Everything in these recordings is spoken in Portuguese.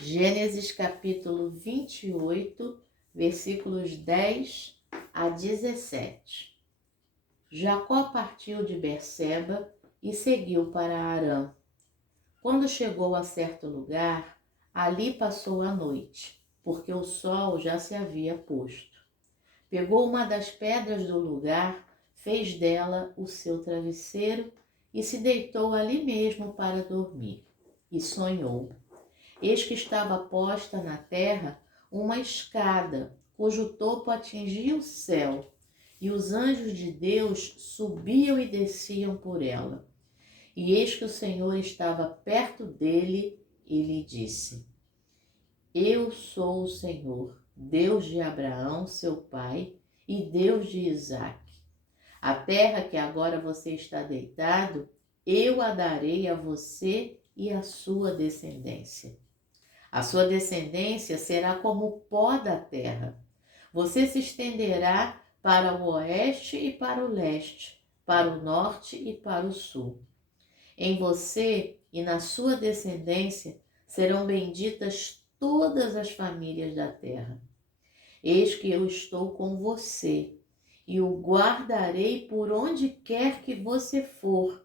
Gênesis capítulo 28, versículos 10 a 17. Jacó partiu de Berseba e seguiu para Harã. Quando chegou a certo lugar, ali passou a noite, porque o sol já se havia posto. Pegou uma das pedras do lugar, fez dela o seu travesseiro e se deitou ali mesmo para dormir. E sonhou. Eis que estava posta na terra uma escada, cujo topo atingia o céu, e os anjos de Deus subiam e desciam por ela. E eis que o Senhor estava perto dele e lhe disse: Eu sou o Senhor, Deus de Abraão, seu pai, e Deus de Isaque. A terra que agora você está deitado, eu a darei a você e à sua descendência. A sua descendência será como o pó da terra. Você se estenderá para o oeste e para o leste, para o norte e para o sul. Em você e na sua descendência serão benditas todas as famílias da terra. Eis que eu estou com você e o guardarei por onde quer que você for.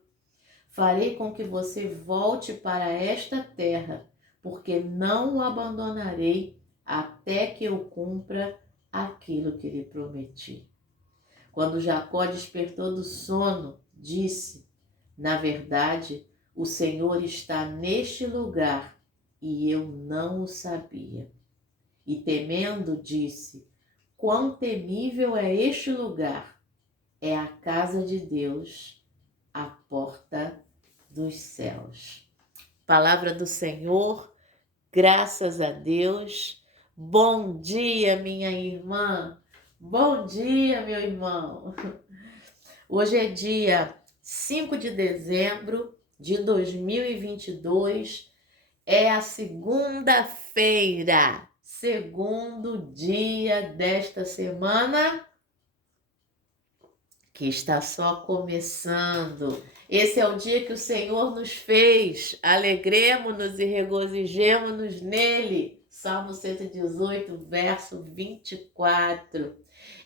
Farei com que você volte para esta terra, porque não o abandonarei até que eu cumpra aquilo que lhe prometi. Quando Jacó despertou do sono, disse: Na verdade, o Senhor está neste lugar e eu não o sabia. E temendo, disse: Quão temível é este lugar! É a casa de Deus, a porta dos céus. Palavra do Senhor, graças a Deus. Bom dia, minha irmã. Bom dia, meu irmão. Hoje é dia 5 de dezembro de 2022. É a segunda-feira, segundo dia desta semana que está só começando. Esse é o dia que o Senhor nos fez. Alegremo-nos e regozijemo-nos nele. Salmo 118, verso 24.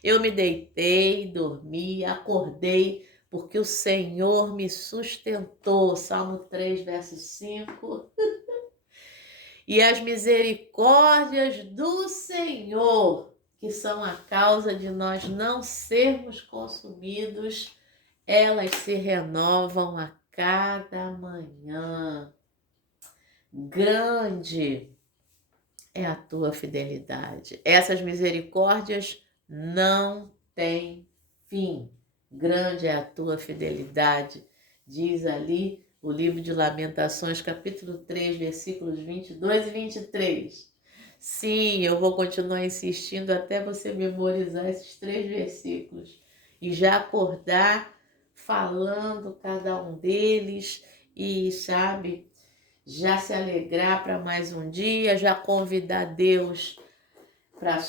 Eu me deitei, dormi, acordei, porque o Senhor me sustentou. Salmo 3, verso 5. E as misericórdias do Senhor, que são a causa de nós não sermos consumidos, elas se renovam a cada manhã. Grande é a tua fidelidade. Essas misericórdias não têm fim. Grande é a tua fidelidade, diz ali o livro de Lamentações, capítulo 3, versículos 22 e 23. Sim, eu vou continuar insistindo até você memorizar esses 3 versículos e já acordar falando cada um deles e, sabe, já se alegrar para mais um dia, já convidar Deus para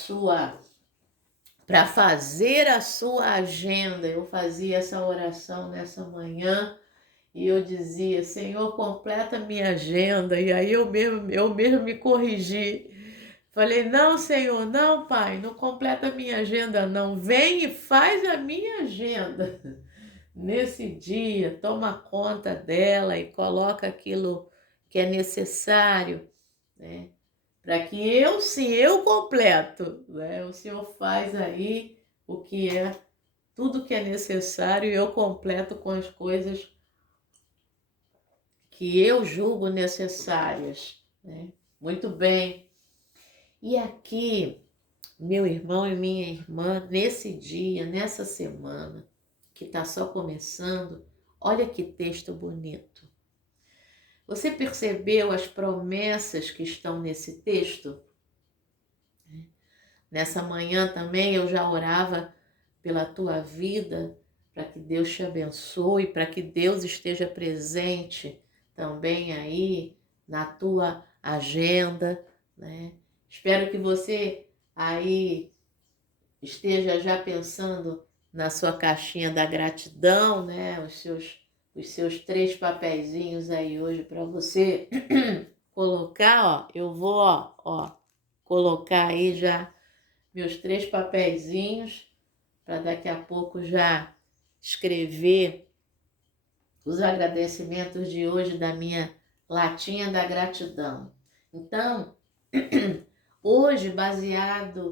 fazer a sua agenda. Eu fazia essa oração nessa manhã e eu dizia: Senhor, completa minha agenda. E aí eu mesmo me corrigi. Falei: não, Senhor, não, Pai, não completa minha agenda, não. Vem e faz a minha agenda. Nesse dia, toma conta dela e coloca aquilo que é necessário, né? Para que eu completo, né? O Senhor faz aí o que é, tudo que é necessário, e eu completo com as coisas que eu julgo necessárias, né? Muito bem. E aqui, meu irmão e minha irmã, nesse dia, nessa semana, que está só começando, olha que texto bonito. Você percebeu as promessas que estão nesse texto? Nessa manhã também eu já orava pela tua vida, para que Deus te abençoe, para que Deus esteja presente também aí na tua agenda, né? Espero que você aí esteja já pensando na sua caixinha da gratidão, né? Os seus 3 papeizinhos aí hoje para você colocar, ó, eu vou, ó, colocar aí já meus 3 papeizinhos para daqui a pouco já escrever os agradecimentos de hoje da minha latinha da gratidão. Então, hoje, baseada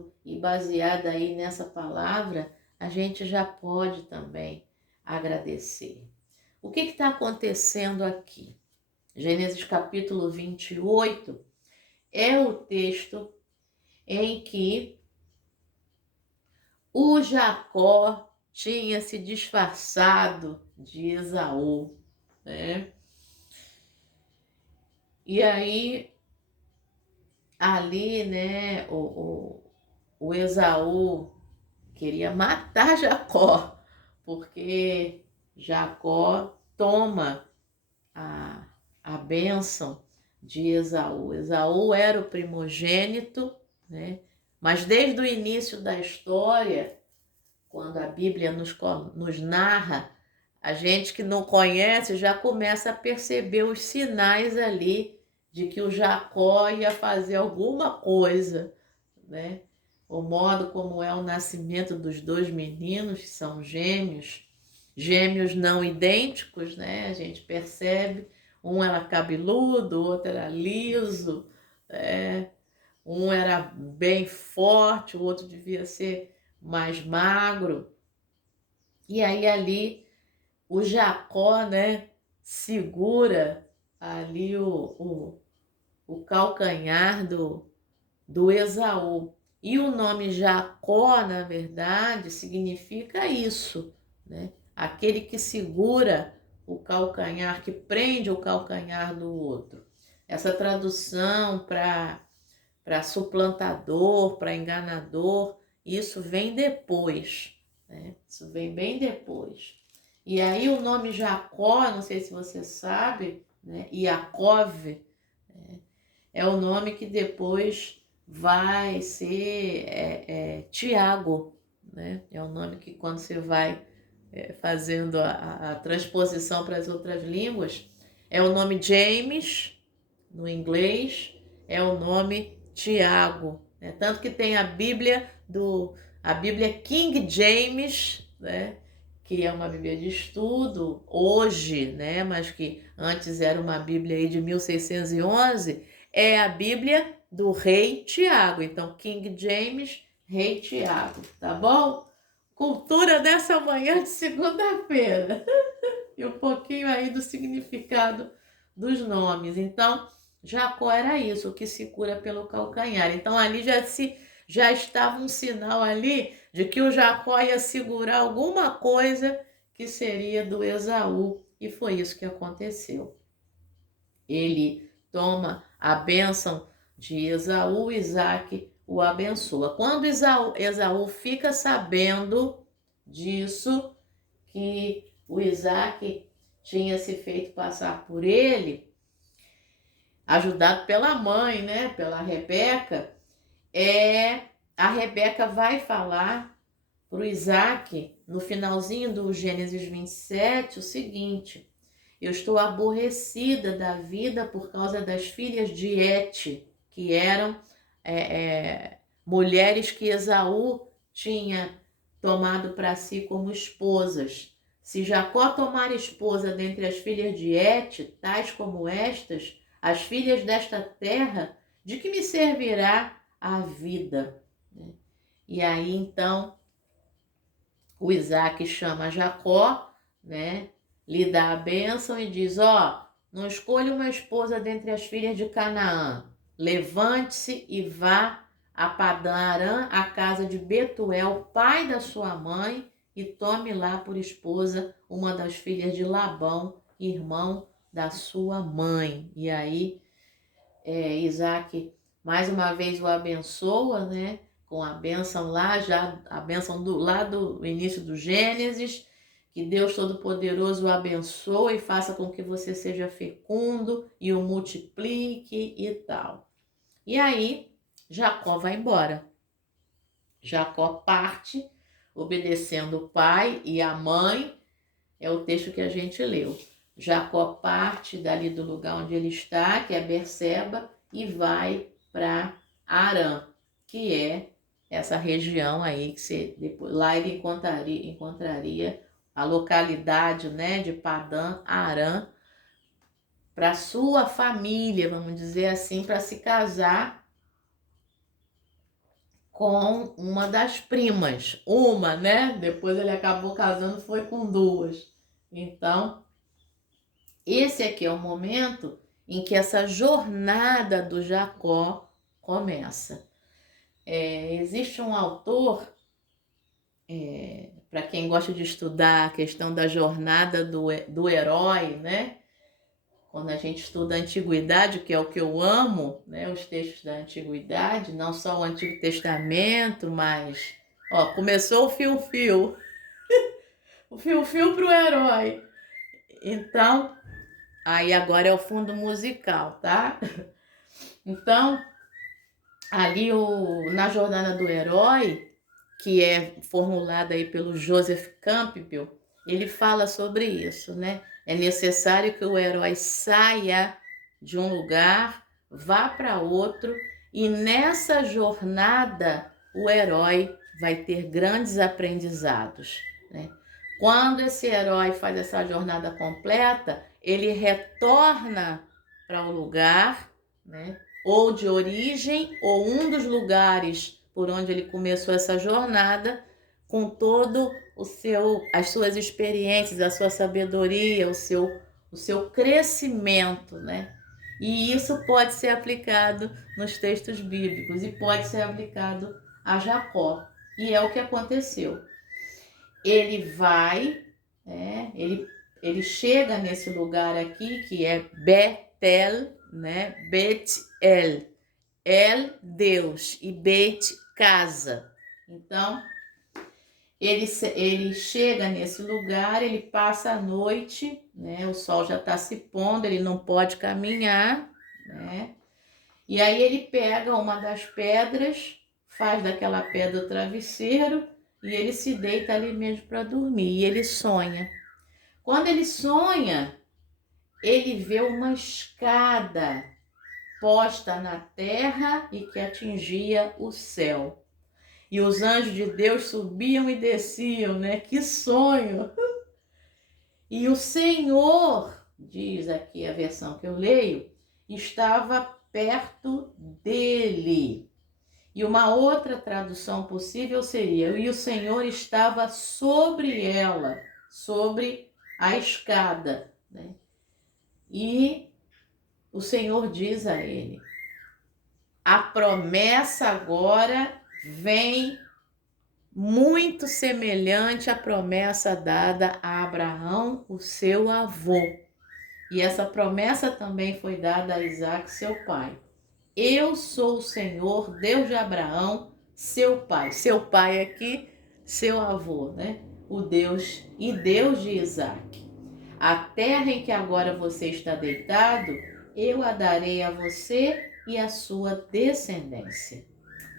aí nessa palavra, a gente já pode também agradecer. O que está acontecendo aqui? Gênesis capítulo 28 é o texto em que o Jacó tinha se disfarçado de Esaú, né? E aí, ali, né, o Esaú queria matar Jacó, porque Jacó toma a bênção de Esaú. Esaú era o primogênito, né? Mas desde o início da história, quando a Bíblia nos narra, a gente que não conhece já começa a perceber os sinais ali de que o Jacó ia fazer alguma coisa, né? O modo como é o nascimento dos 2 meninos, que são gêmeos não idênticos, né? A gente percebe, um era cabeludo, o outro era liso, um era bem forte, o outro devia ser mais magro. E aí ali o Jacó, né, segura ali o calcanhar do Esaú. E o nome Jacó, na verdade, significa isso, né? Aquele que segura o calcanhar, que prende o calcanhar do outro. Essa tradução para suplantador, para enganador, isso vem depois, né? Isso vem bem depois. E aí o nome Jacó, não sei se você sabe, né? Yaakov, né? É o nome que depois vai ser Tiago, né? É o nome que quando você vai fazendo a transposição para as outras línguas, é o nome James, no inglês, é o nome Tiago, né? Tanto que tem a Bíblia King James, né? Que é uma Bíblia de estudo hoje, né? Mas que antes era uma Bíblia aí de 1611, é a Bíblia do rei Tiago. Então, King James, rei Tiago, tá bom? Cultura dessa manhã de segunda-feira. E um pouquinho aí do significado dos nomes. Então, Jacó era isso, o que se cura pelo calcanhar. Então, ali já estava um sinal ali de que o Jacó ia segurar alguma coisa que seria do Esaú. E foi isso que aconteceu. Ele toma a bênção de Esaú, Isaac o abençoa. Quando Esaú fica sabendo disso, que o Isaac tinha se feito passar por ele, ajudado pela mãe, né, pela Rebeca, a Rebeca vai falar para o Isaac, no finalzinho do Gênesis 27, o seguinte: eu estou aborrecida da vida por causa das filhas de Et, que eram mulheres que Esaú tinha tomado para si como esposas. Se Jacó tomar esposa dentre as filhas de Et, tais como estas, as filhas desta terra, de que me servirá a vida? E aí, então, o Isaac chama Jacó, né? Lhe dá a bênção e diz: não escolha uma esposa dentre as filhas de Canaã. Levante-se e vá a Padã Arã, a casa de Betuel, pai da sua mãe, e tome lá por esposa uma das filhas de Labão, irmão da sua mãe. E aí, Isaac mais uma vez o abençoa, né? Com a bênção lá, já a bênção lá do início do Gênesis, que Deus Todo-Poderoso o abençoe e faça com que você seja fecundo e o multiplique e tal. E aí, Jacó vai embora. Jacó parte, obedecendo o pai e a mãe, é o texto que a gente leu. Jacó parte dali do lugar onde ele está, que é Berseba, e vai para Harã, que é essa região aí que depois, lá ele encontraria a localidade, né, de Padã Arã, para sua família, vamos dizer assim, para se casar com uma das primas. Uma, né? Depois ele acabou casando, foi com duas. Então, esse aqui é o momento em que essa jornada do Jacó começa. Existe um autor, para quem gosta de estudar a questão da jornada do herói, né? Quando a gente estuda a antiguidade, que é o que eu amo, né? Os textos da antiguidade, não só o Antigo Testamento, mas começou o fio-fio, o fio-fio para o herói. Então, aí agora é o fundo musical, tá? Então, ali na jornada do herói, que é formulada aí pelo Joseph Campbell, ele fala sobre isso, né? É necessário que o herói saia de um lugar, vá para outro, e nessa jornada o herói vai ter grandes aprendizados, né? Quando esse herói faz essa jornada completa, ele retorna para o lugar, né? Ou de origem, ou um dos lugares por onde ele começou essa jornada, com todo as suas experiências, a sua sabedoria, o seu crescimento, né? E isso pode ser aplicado nos textos bíblicos e pode ser aplicado a Jacó. E é o que aconteceu. Ele vai, né? Ele chega nesse lugar aqui que é Betel, né? Bet-El. El, Deus, e Beit, casa. Então, ele chega nesse lugar, ele passa a noite, né? O sol já está se pondo, ele não pode caminhar, né? E aí ele pega uma das pedras, faz daquela pedra o travesseiro e ele se deita ali mesmo para dormir. E ele sonha. Quando ele sonha, ele vê uma escada posta na terra e que atingia o céu. E os anjos de Deus subiam e desciam, né? Que sonho! E o Senhor, diz aqui a versão que eu leio, estava perto dele. E uma outra tradução possível seria: e o Senhor estava sobre ela, sobre a escada, né? E o Senhor diz a ele: a promessa agora vem muito semelhante à promessa dada a Abraão, o seu avô. E essa promessa também foi dada a Isaac, seu pai. Eu sou o Senhor, Deus de Abraão, seu pai. Seu pai aqui, seu avô, né? O Deus e Deus de Isaac. A terra em que agora você está deitado, eu a darei a você e a sua descendência.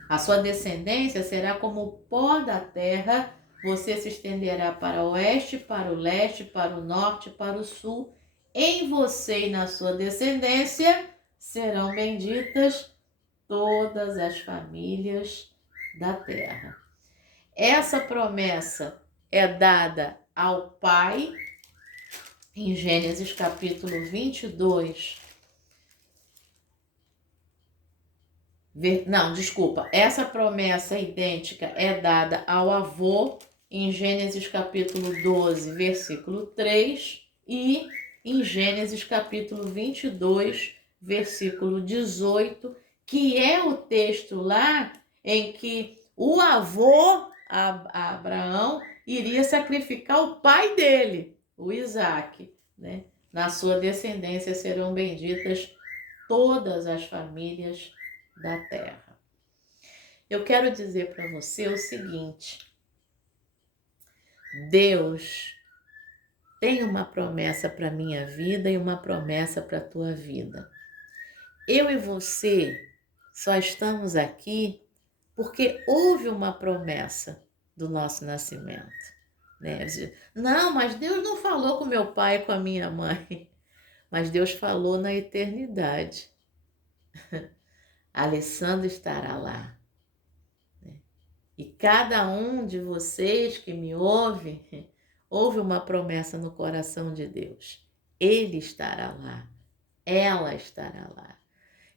A sua descendência será como o pó da terra, você se estenderá para o oeste, para o leste, para o norte, para o sul. Em você e na sua descendência serão benditas todas as famílias da terra. Essa promessa é dada ao pai em Gênesis capítulo 22. Não, desculpa. Essa promessa idêntica é dada ao avô em Gênesis capítulo 12, versículo 3 e em Gênesis capítulo 22, versículo 18, que é o texto lá em que o avô Abraão iria sacrificar o pai dele, o Isaque, né? Na sua descendência serão benditas todas as famílias da terra. Eu quero dizer para você o seguinte: Deus tem uma promessa para minha vida e uma promessa para a tua vida. Eu e você só estamos aqui porque houve uma promessa do nosso nascimento. né? Não, mas Deus não falou com meu pai e com a minha mãe. Mas Deus falou na eternidade. A Alessandra estará lá. E cada um de vocês que me ouve, houve uma promessa no coração de Deus. Ele estará lá. Ela estará lá.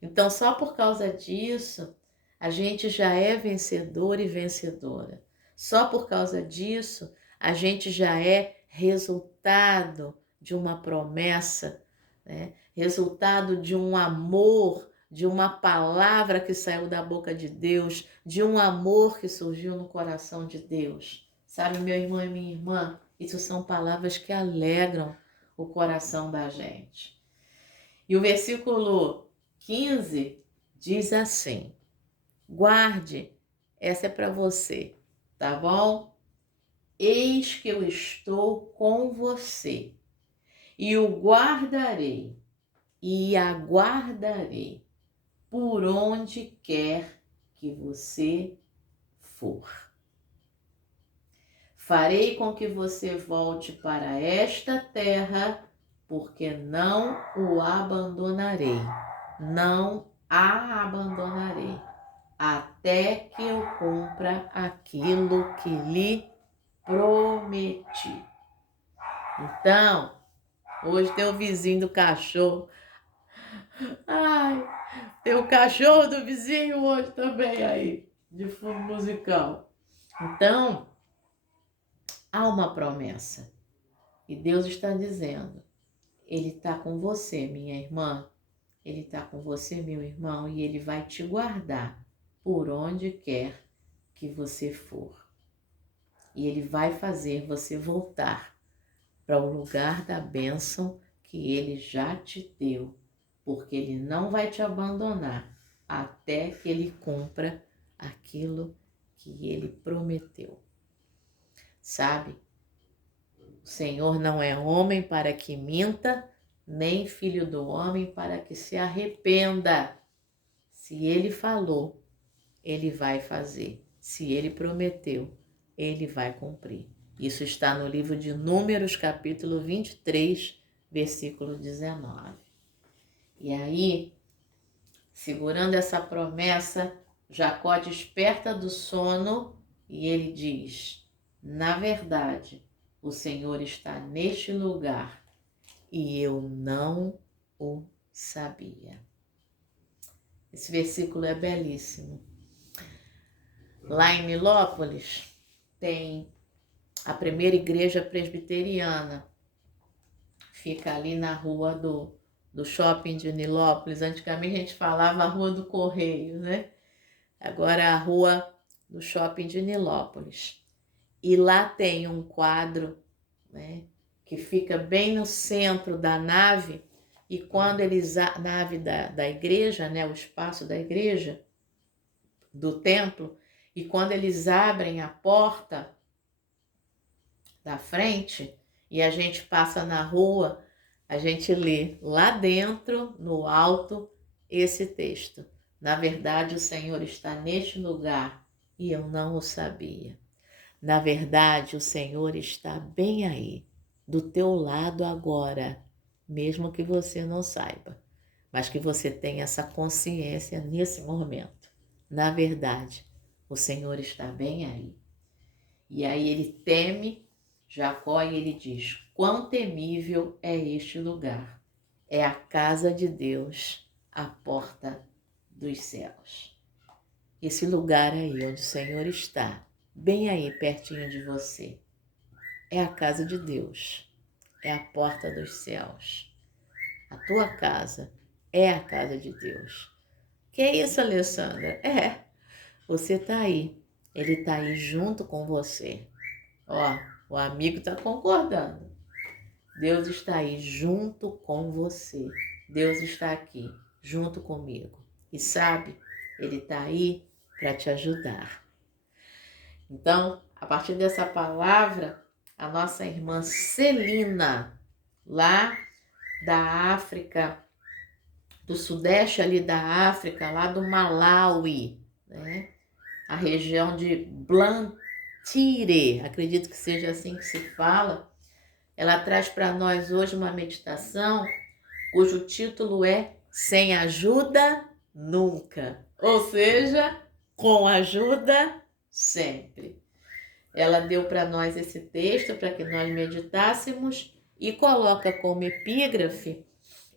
Então, só por causa disso, a gente já é vencedor e vencedora. Só por causa disso, a gente já é resultado de uma promessa, né? Resultado de um amor, de uma palavra que saiu da boca de Deus, de um amor que surgiu no coração de Deus. Sabe, meu irmão e minha irmã, isso são palavras que alegram o coração da gente. E o versículo 15 diz assim: guarde, essa é para você, tá bom? Eis que eu estou com você, e o guardarei, e aguardarei, por onde quer que você for. Farei com que você volte para esta terra, porque não o abandonarei, não a abandonarei, até que eu cumpra aquilo que lhe prometi. Então, hoje tem o vizinho do cachorro. Ai, tem o cachorro do vizinho hoje também aí, de fundo musical. Então, há uma promessa. E Deus está dizendo, Ele está com você, minha irmã. Ele está com você, meu irmão, e Ele vai te guardar por onde quer que você for. E Ele vai fazer você voltar para o lugar da bênção que Ele já te deu, porque Ele não vai te abandonar até que Ele cumpra aquilo que Ele prometeu. Sabe? O Senhor não é homem para que minta, nem filho do homem para que se arrependa. Se Ele falou, Ele vai fazer. Se Ele prometeu, Ele vai cumprir. Isso está no livro de Números, capítulo 23, versículo 19. E aí, segurando essa promessa, Jacó desperta do sono e ele diz: na verdade, o Senhor está neste lugar e eu não o sabia. Esse versículo é belíssimo. Lá em Nilópolis tem a primeira igreja presbiteriana. Fica ali na rua do shopping de Nilópolis. Antigamente a gente falava a rua do Correio, né? Agora a rua do shopping de Nilópolis. E lá tem um quadro, né, que fica bem no centro da nave, e quando eles, a nave da igreja, né, o espaço da igreja, do templo, e quando eles abrem a porta da frente e a gente passa na rua, a gente lê lá dentro, no alto, esse texto. Na verdade, o Senhor está neste lugar e eu não o sabia. Na verdade, o Senhor está bem aí, do teu lado agora, mesmo que você não saiba, mas que você tenha essa consciência nesse momento. Na verdade, o Senhor está bem aí. E aí ele teme Jacó e ele diz: quão temível é este lugar! É a casa de Deus, a porta dos céus. Esse lugar aí onde o Senhor está, bem aí pertinho de você, é a casa de Deus, é a porta dos céus. A tua casa é a casa de Deus. Que é isso, Alessandra? Você está aí, ele está aí junto com você. Ó, o amigo está concordando. Deus está aí junto com você. Deus está aqui junto comigo. E sabe, Ele está aí para te ajudar. Então, a partir dessa palavra, a nossa irmã Celina, lá da África, do sudeste ali da África, lá do Malawi, né? A região de Blantyre, acredito que seja assim que se fala. Ela traz para nós hoje uma meditação cujo título é Sem Ajuda Nunca, ou seja, com ajuda sempre. Ela deu para nós esse texto para que nós meditássemos e coloca como epígrafe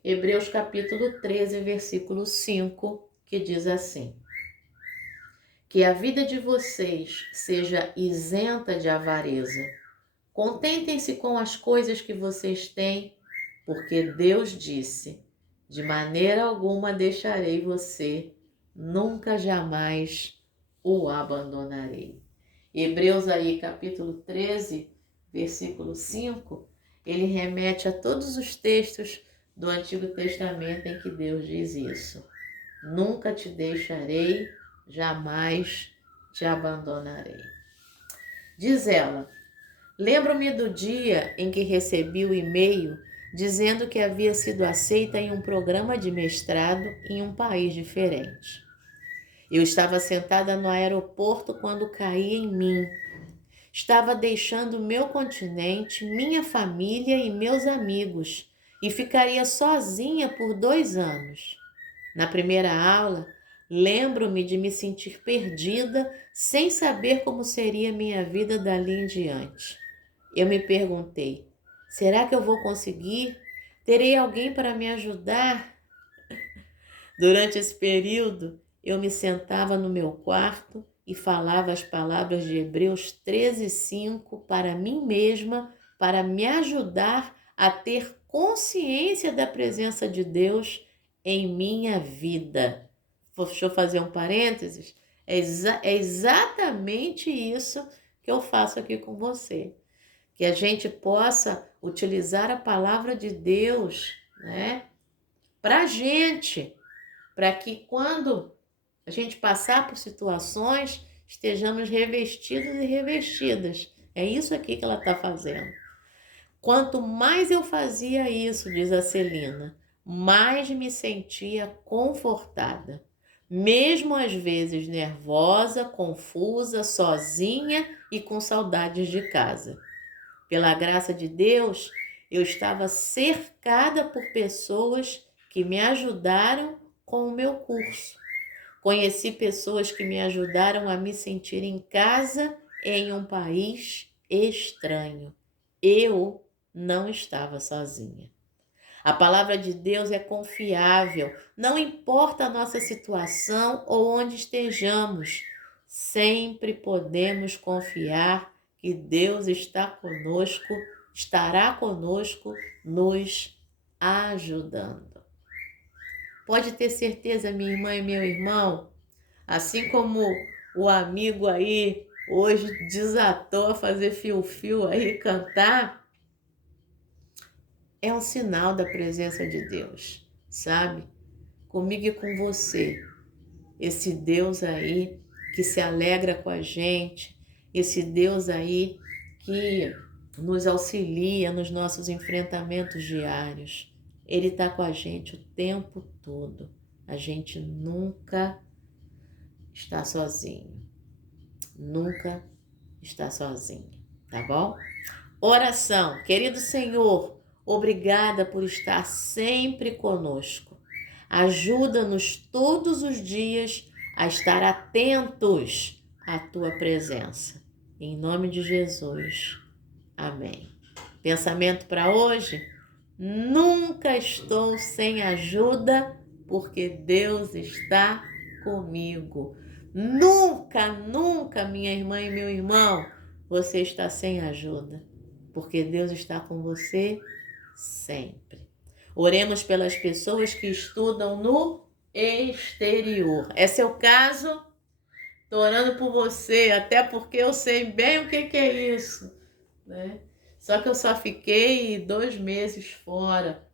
Hebreus capítulo 13, versículo 5, que diz assim: que a vida de vocês seja isenta de avareza. Contentem-se com as coisas que vocês têm, porque Deus disse: de maneira alguma deixarei você, nunca jamais o abandonarei. Hebreus aí, capítulo 13, versículo 5, ele remete a todos os textos do Antigo Testamento em que Deus diz isso. Nunca te deixarei, jamais te abandonarei. Diz ela: lembro-me do dia em que recebi o e-mail dizendo que havia sido aceita em um programa de mestrado em um país diferente. Eu estava sentada no aeroporto quando caí em mim. Estava deixando meu continente, minha família e meus amigos e ficaria sozinha por 2 anos. Na primeira aula, lembro-me de me sentir perdida, sem saber como seria minha vida dali em diante. Eu me perguntei: será que eu vou conseguir? Terei alguém para me ajudar? Durante esse período, eu me sentava no meu quarto e falava as palavras de Hebreus 13:5 para mim mesma, para me ajudar a ter consciência da presença de Deus em minha vida. Deixa eu fazer um parênteses. É exatamente isso que eu faço aqui com você. Que a gente possa utilizar a palavra de Deus, né, para a gente, para que quando a gente passar por situações, estejamos revestidos e revestidas. É isso aqui que ela está fazendo. Quanto mais eu fazia isso, diz a Celina, mais me sentia confortada. Mesmo às vezes nervosa, confusa, sozinha e com saudades de casa. Pela graça de Deus, eu estava cercada por pessoas que me ajudaram com o meu curso. Conheci pessoas que me ajudaram a me sentir em casa em um país estranho. Eu não estava sozinha. A palavra de Deus é confiável, não importa a nossa situação ou onde estejamos, sempre podemos confiar que Deus está conosco, estará conosco, nos ajudando. Pode ter certeza, minha irmã e meu irmão, assim como o amigo aí hoje desatou a fazer fio-fio aí, cantar, é um sinal da presença de Deus, sabe? Comigo e com você. Esse Deus aí que se alegra com a gente, esse Deus aí que nos auxilia nos nossos enfrentamentos diários. Ele está com a gente o tempo todo. A gente nunca está sozinho. Nunca está sozinho, tá bom? Oração. Querido Senhor, obrigada por estar sempre conosco. Ajuda-nos todos os dias a estar atentos à tua presença. Em nome de Jesus. Amém. Pensamento para hoje? Nunca estou sem ajuda, porque Deus está comigo. Nunca, nunca, minha irmã e meu irmão, você está sem ajuda, porque Deus está com você sempre. Oremos pelas pessoas que estudam no exterior. É seu caso? Estou orando por você, até porque eu sei bem o que é isso, né? Só que eu só fiquei 2 meses fora,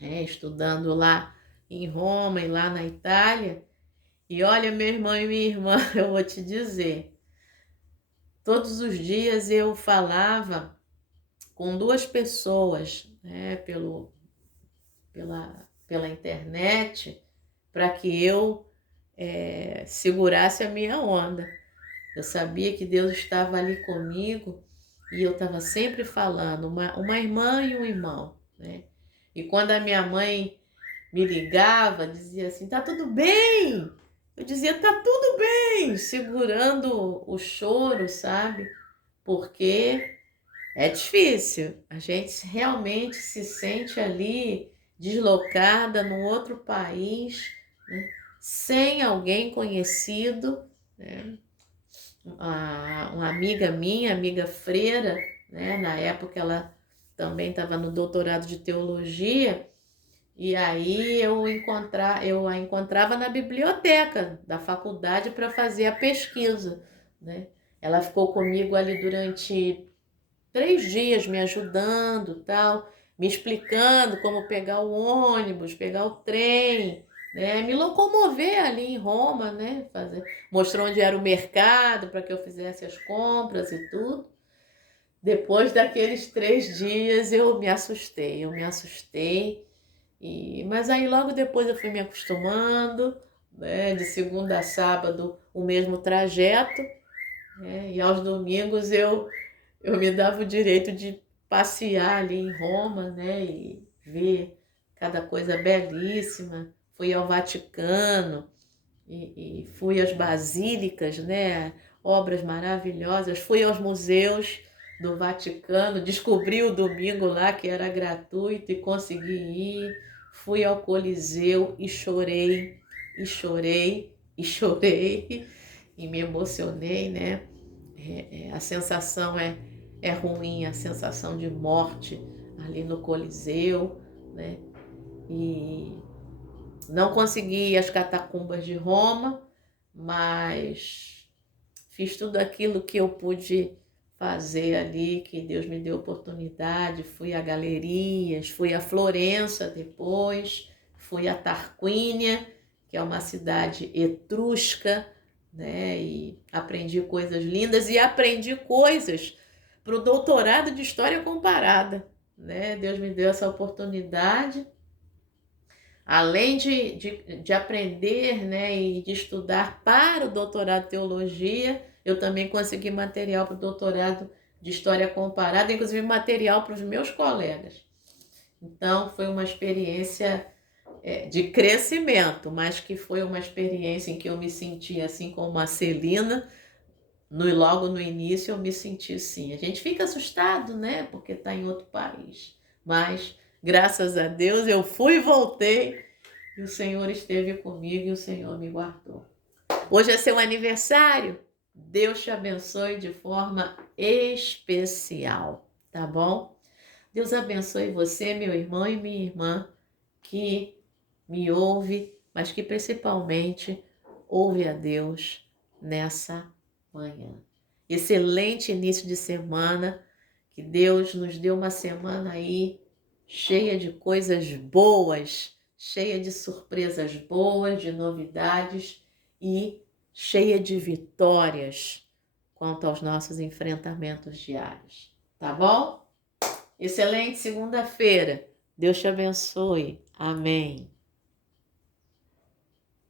estudando lá em Roma e lá na Itália. E olha, meu irmão e minha irmã, eu vou te dizer, todos os dias eu falava com 2 pessoas, né, pela internet, para que eu segurasse a minha onda. Eu sabia que Deus estava ali comigo e eu estava sempre falando, uma irmã e um irmão, né? E quando a minha mãe me ligava, dizia assim, tá tudo bem? Eu dizia, tá tudo bem, segurando o choro, sabe? Porque é difícil, a gente realmente se sente ali deslocada num outro país, né? Sem alguém conhecido, né? Uma amiga minha, amiga freira, né? Na época ela também estava no doutorado de teologia, e aí eu a encontrava na biblioteca da faculdade para fazer a pesquisa, né? Ela ficou comigo ali durante 3 dias me ajudando, tal, me explicando como pegar o ônibus, pegar o trem, né? Me locomover ali em Roma, né? Mostrou onde era o mercado para que eu fizesse as compras e tudo. Depois daqueles 3 dias eu me assustei, mas aí logo depois eu fui me acostumando, né? De segunda a sábado o mesmo trajeto, né? E aos domingos eu me dava o direito de passear ali em Roma, né, e ver cada coisa belíssima. Fui ao Vaticano e fui às basílicas, né, obras maravilhosas. Fui aos museus do Vaticano, descobri o domingo lá que era gratuito e consegui ir. Fui ao Coliseu e chorei, e chorei, e chorei, e me emocionei, né? A sensação é ruim, a sensação de morte ali no Coliseu, né? E não consegui as catacumbas de Roma, mas fiz tudo aquilo que eu pude fazer ali, que Deus me deu oportunidade. Fui a galerias, fui a Florença depois, fui a Tarquínia, que é uma cidade etrusca, né? E aprendi coisas lindas e aprendi coisas para o doutorado de História Comparada, né? Deus me deu essa oportunidade. Além de aprender, né, e de estudar para o doutorado de teologia, eu também consegui material para o doutorado de História Comparada, inclusive material para os meus colegas. Então, foi uma experiência de crescimento, mas que foi uma experiência em que eu me senti assim como uma Celina. Logo no início eu me senti assim. A gente fica assustado, né? Porque está em outro país. Mas, graças a Deus, eu fui e voltei e o Senhor esteve comigo e o Senhor me guardou. Hoje é seu aniversário. Deus te abençoe de forma especial, tá bom? Deus abençoe você, meu irmão e minha irmã, que me ouve, mas que principalmente ouve a Deus nessa manhã. Excelente início de semana, que Deus nos deu uma semana aí cheia de coisas boas, cheia de surpresas boas, de novidades e cheia de vitórias quanto aos nossos enfrentamentos diários. Tá bom? Excelente segunda-feira. Deus te abençoe. Amém.